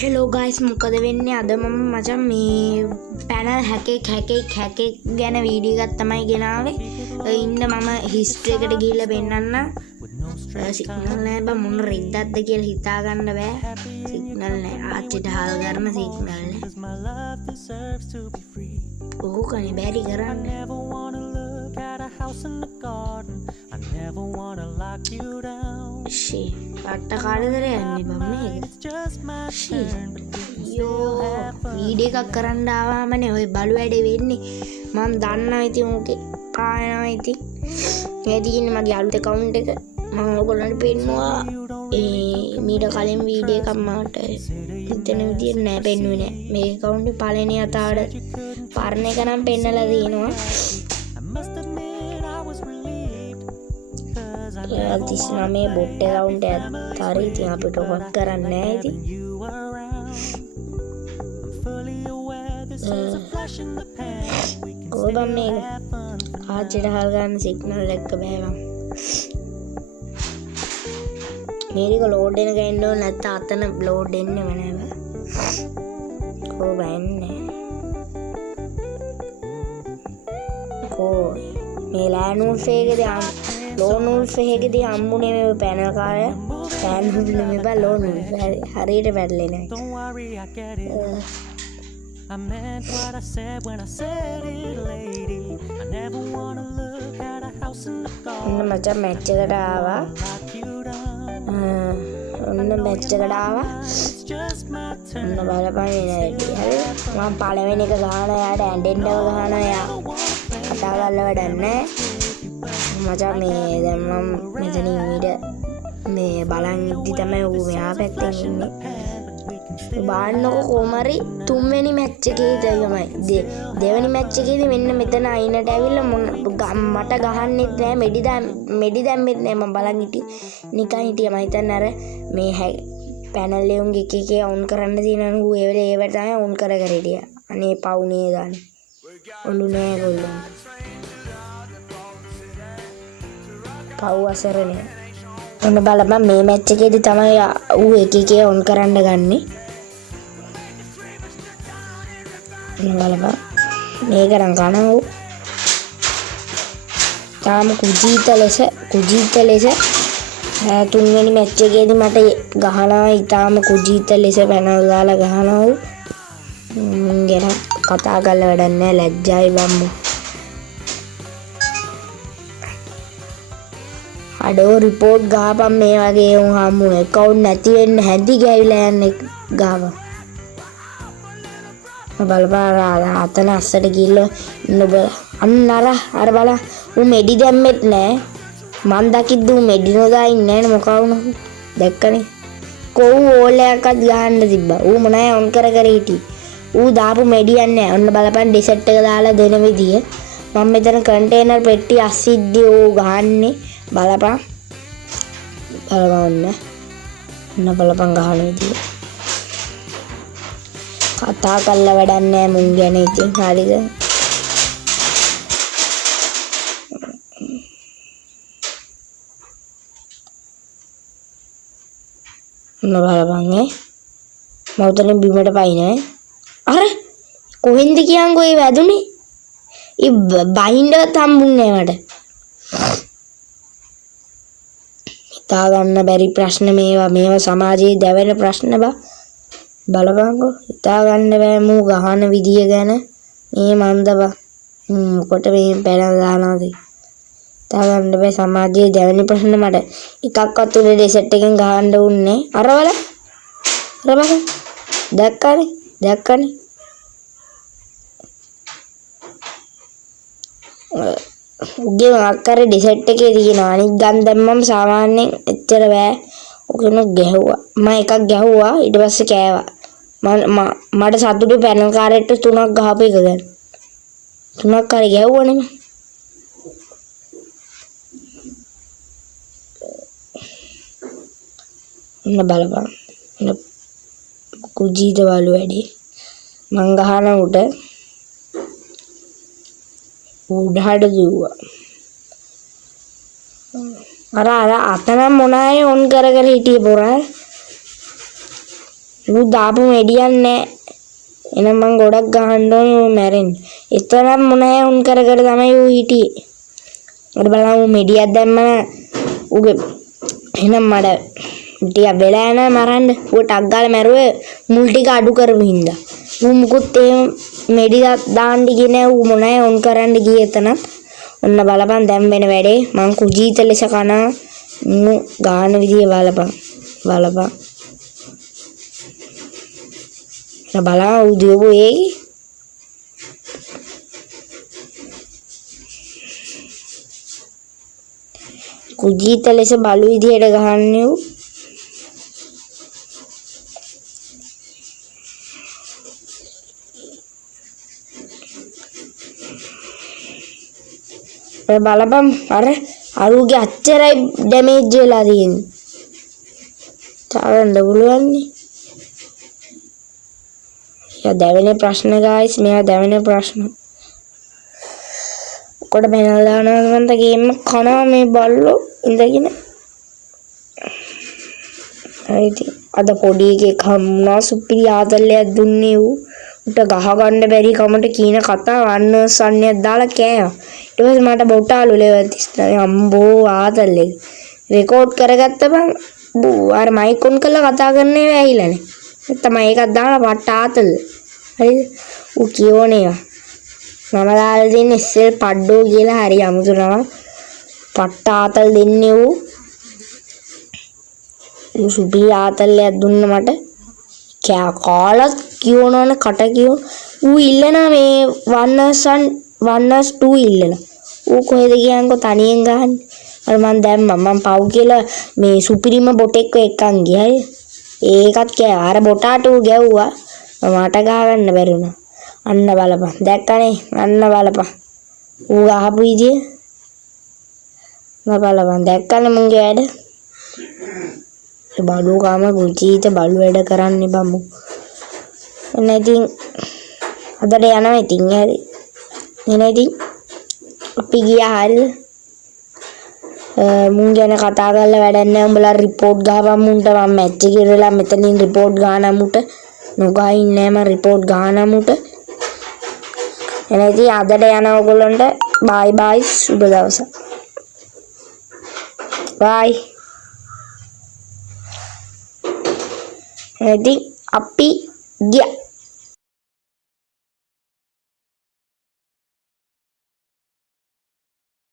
Hello guys මොකද වෙන්නේ අද මම මචං මේ පැනල් හැකෙක් ගැන වීඩියෝ එකක් තමයි ගෙනාවේ. ඉන්න මම හිස්ටරි එකට ගිහිල්ලා පෙන්නන්න. සිග්නල් නැහැ බං මොන රෙද්දක්ද කියලා හිතා ගන්න බෑ. සිග්නල් නැහැ. ආච්චිට හාල් කරන සිග්නල් නැහැ. ඕකනේ බැරි කරන්න. Shit, අට කාලෙදර යන්නේ බම් මේක. යෝ වීඩියෝ එකක් කරන්න ආවමනේ ඔය බලු වැඩේ වෙන්නේ. මම දන්නවා ඉතින් ඕකේ පායනවා ඉතින්. මේ තියෙන්නේ මගේ අලුත් account එක. මම ඔයගොල්ලන්ට පෙන්නුවා මීට කලින් වීඩියෝ එකක් මට හිතෙන විදියට නෑ පෙන්නුවේ නෑ. මේ account එක පළවෙනි අතාවට පරණ එක නම් පෙන්නලා දිනවා. 39 බොට් account එකත් හරි ඉතින් අපිට හොත් කරන්නේ නැහැ ඉතින් කොහොමද මේක ආච්චිට හල් ගන්න සිග්නල් එක බෑවා මේක ලෝඩ් වෙන ගන්න ඕන නැත්නම් අතන ලෝඩ් වෙන්නේම නැහැ කොහොමන්නේ මේ ලෑනුල් ෆේකේදී ලෝනුල් ෆේකේදී හම්බුනේ මේ පැනල් කාය ලෑනුල් නෙමෙයි බා ලෝනුල් හරියට වැටලේ නැහැ I meant what I said when I said it, lady. I never wanna look at a house in the garden. මචං මැච් එකට ආවා. ඔන්න මැච් එකට ආවා. ඔන්න බලපන්නේ නේද? හරි. මම පළවෙනි එක ගහන යාට ඇඬෙන්නව ගහන යා. කතා කරලා වැඩක් නැහැ. මචං මේ දැන් මම මෙතන ඊට මේ බලන් ඉද්දි තමයි ඌ මෙහා පැත්තෙන් ඉන්නේ. බාන්නකො කොමරි තුන්වෙනි මැච් එකේ තමයි දෙවෙනි මැච් එකේදී මෙන්න මෙතන අයිනට ඇවිල්ලා මට ගහන්නෙත් නෑ මෙඩි දැම්මෙත් නෑ මම බලන් හිටියේ නිකන් හිටියා මම හිතන්නේ අර මේ පැනල් එවුන්ගේ එකේ ඔන් කරන්න තියෙනවා ඌ ඒවට තමයි ඔන් කර හිටියා අනේ පවුනේ දාන්නේ ඔලු නෑ ගොල්ලෝ පව් අසරනේ ඔන්න බලපන් මේ මැච් එකේදී තමයි ඌ එකේ ඔන් කරන්න ගන්නේ බලපන් මේක නම් කනවා තාම කුජීත ලෙස තුන්වෙනි මැච් එකේදී මට ගහනවා ඊටාම කුජීත ලෙස පැනල් දාලා ගහනවා ගැන කතා කරලා වැඩක් නැහැ ලැජ්ජායි බම්බු අඩෝ රිපෝට් ගහපන් මේ වගේ උන් හම්බු account නැති වෙන්න හැදි ගෑවිලා යන්නේ ගහපන් බලපාර අතන අස්සට ගිහිල්ලා ඉන්න බල අන්න අර බල ඌ මෙඩි දැම්මෙත් නෑ මන් දකිද්දි ඌ මෙඩි නොදා ඉන්නේ නෑනේ මොකා වුණා දැක්කනේ කොව් ඕලයක්වත් ගහන්න තිබ්බා ඌ මොනෑ ඔන් කර හිටියේ ඌ දාපු මෙඩියක් නෑ ඔන්න බලපන් ඩිසෙට් එක දාලා දෙන විදිය මම මෙතන කන්ටේනර් පෙට්ටි අස්සිද්දි ඌ ගහන්නේ බලපන් ඔන්න බලපන් ගහන විදිය කතා කරලා වැඩක් නැහැ මුන් ගැන ඉතින් හරිද බලපන් මම උතන බිමට පයින්නේ අර කොහෙන්ද කියන්කෝ ඒ වැදුනේ ඒ බහින්නවත් හම්බුන්නේ මට හිතා ගන්න බැරි ප්‍රශ්න මේවා සමාජයේ දැවෙන ප්‍රශ්න බලපංකෝ හිතා ගන්න බෑ මූ ගහන විදිය ගැන මේ මන්දබා කොට මේ පැනල් දානවාද හිතා ගන්න බෑ සමාජයේ දැවෙන ප්‍රශ්න මට එකක්වත් උනේ ඩෙසර්ට් එකෙන් ගහන්න උන්නේ අර බලන්න දැක්කනේ උගේ අක්කර ඩෙසර්ට් එකේ තියෙනවා අනිත් ගන් දැම්මම සාමාන්‍යයෙන් එච්චර බෑ ඔකන ගැහුවා මම එකක් ගැහුවා ඊට පස්සේ කෑවා මට සතුටු පැනල් කාරෙට්ට 3ක් ගහපු එක ගැන 3ක් හරි ගැහුවනේ මම බලපන් කුජීත වලු වැඩි මං ගහන උඩහට දුව්වා අර අතන මොනාය ඔන් කර හිටියේ පොරා ඌ දාපු මෙඩියක් නෑ. එහෙනම් මං ගොඩක් ගහන්න ඕනේ ඌ මැරෙන්න. එතරම් මොනේ උන් කර තමයි ඌ හිටියේ. අර බලන්න ඌ මෙඩියක් දැම්ම ඌගේ එහෙනම් මඩ ටික වෙලා යනවා මරන්න. ඌ ටක් ගාලා මැරුවේ මුල් ටික අඩු කරපු හින්දා. ඌ මුකුත් එහෙම මෙඩි දාන්න ගියේ නෑ. ඌ මොනේ උන් කරන්න ගියේ එතන. ඔන්න බලපන් දැන් වෙන වැඩේ මං කුජීත ලෙස කනවා. මු ගාන විදිය බලපන්. බලලා උදියෝ ඒයි කුජීත ලෙස බලු විදියට ගහන්නේ ඌ. බලපන් අරුගේ අච්චරයි ඩැමේජ් වෙලා තියෙන්නේ. තාවන්න පුළුවන් නේ. දැවෙන ප්‍රශ්න ගායිස් මේවා දැවෙන ප්‍රශ්න. කොට බැනලා යනවා ගේම් කනවා මේ බල්ලෝ ඉඳගෙන. හරිද? අද පොඩි එකෙක් හම්ුණා සුපිරි ආතල්ලයක් දුන්නේ ඌ. උට ගහ ගන්න බැරි කමට කීන කතා වන්නසන්නයක් දාලා කෑවා. ඊට පස්සේ මට බොටාලු ලෙවල් 39 අම්බෝ ආතල්ලේ. රෙකෝඩ් කරගත්ත බං. අර මයික් ඔන් කරලා කතා කරන්නේ වැහිලා නේ. තමයි ඒකක් දාලා වට ආතල්. හරිද? ඌ කියෝනේ මම දාලා දෙන්නේ ඉස්සෙල් පඩ්ඩෝ කියලා හරි අමුතු නම. පට්ට ආතල් දෙන්නේ ඌ සුපි ආතල්ලයක් දුන්න මට. කාලත් කියවනවනේ කට කියව. ඌ ඉල්ලනා මේ 1 2 ඉල්ලලා. ඌ කොහෙද ගියන්කෝ තනියෙන් ගහන්නේ. අර මං දැම්මා මං පව් කියලා මේ සුපිරිම බොටෙක්ව එක්කන් ගියා. ඒකත් කෑ අර බොටාට ඌ ගැව්වා. මට ගහ ගන්න බැරි වුණා. අන්න බලපන්. දැක්කනේ? අන්න බලපන්. ඌ ගහපු විදිය. බලපන්. දැක්කනේ මුන්ගේ වැඩ. බලු කාම කුචීත බලු වැඩ කරන්නේ බම්මු. එන්න ඉතින් අදට යනවා ඉතින් හරි. එන්න ඉතින් අපි ගියා හරිද? මුන් ගැන කතා කරලා වැඩක් නැහැ. උඹලා රිපෝට් ගහපන් මුන්ට. මම මැච් එකේ ඉරලා මෙතනින් රිපෝට් ගහන මුට. නොගා ඉන්නේ මම රිපෝට් ගහන මුට. එන්න ඉතින් අදට යන ඔයගොල්ලන්ට බයි බයි සුබ දවසක්. බයි. එන්න ඉතින් අපි ගියා.